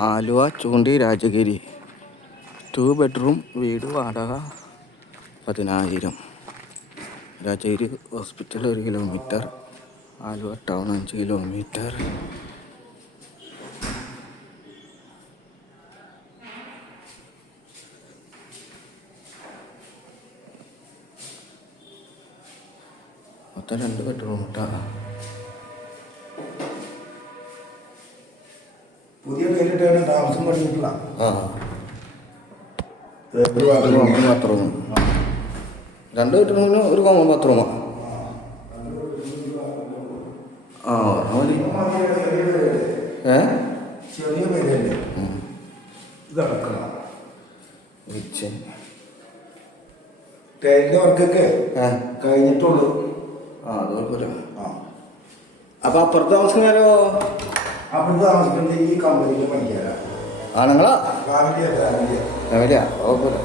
ആലുവ ചൂണ്ടി രാജഗിരി 2 ബെഡ്റൂം വീട് വാടക 10,000. Rajagiri hospital 1 kilometre, Aluva town 5 kilometre. മൊത്തം 2 ബെഡ്റൂം കേട്ടോ. പുതിയ പേരിട്ടാണ് താമസം തുടങ്ങിയിട്ടുള്ള. ബാത്റൂം 2 ബെഡ്റൂമിന് 1 കോമൺ ബാത്റൂമാണ്. ചെറിയ പേരല്ലേ ഇതടക്കണം. ടൈലിന്റെ വർക്കൊക്കെ കഴിഞ്ഞിട്ടുള്ളൂ. അതുപോലെ. അപ്പൊ അപ്പുറത്ത് താമസിക്കുന്നോ? അപ്പുറത്ത് താമസിക്കുന്നത് ഈ കമ്പനിയിലെ പണിക്കാരാ. ആണുങ്ങളാ? ഫാമിലിയാ. ഫാമിലിയാ? ഓ പോലെ.